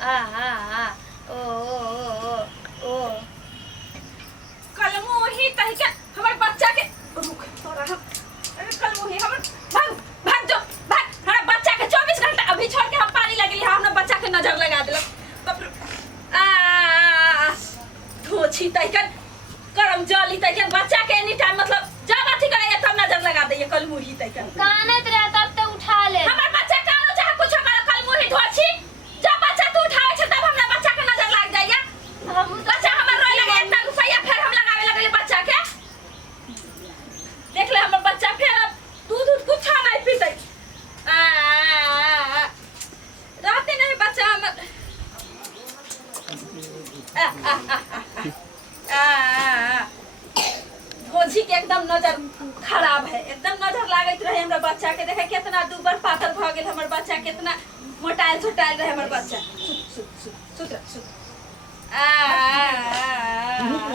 आ आ आ ओ ओ ओ ओ ओ कलमोही तही के हमर बच्चा के रुक तोरा हम अरे कलमोही हमर भाग भाग जो भाग हमरा बच्चा के 24 घंटा अभी छोड़ के हम पानी लगली हम अपना बच्चा के नजर लगा देलक बाप रे आ धोछी तही के करम जली तही के बच्चा के एनी टाइम मतलब जब अथी करे तब नजर लगा दे कलमोही तही के कानत रह तब तो उठा ले हमर बच्चा कानो चाहे कुछ करे कलमोही धोछी जब बच्चा तू उठावे छ तब हमरा बच्चा के नजर लग जाइए हम बच्चा हमर रोए लगे इतना रुपया फिर हम लगावे लगले बच्चा के देख ले हमर बच्चा फिर दूध कुछ नहीं पीते रहते नहीं बच्चा हमर भोजी के एकदम नजर खराब है एकदम नजर लागत रहे हमरा बच्चा के देखे कितना दुबर पातर भ गेल हमर बच्चा कितना मोटाइल छोटाइल रहे हमर बच्चा सुत सुत सुत सुत सुत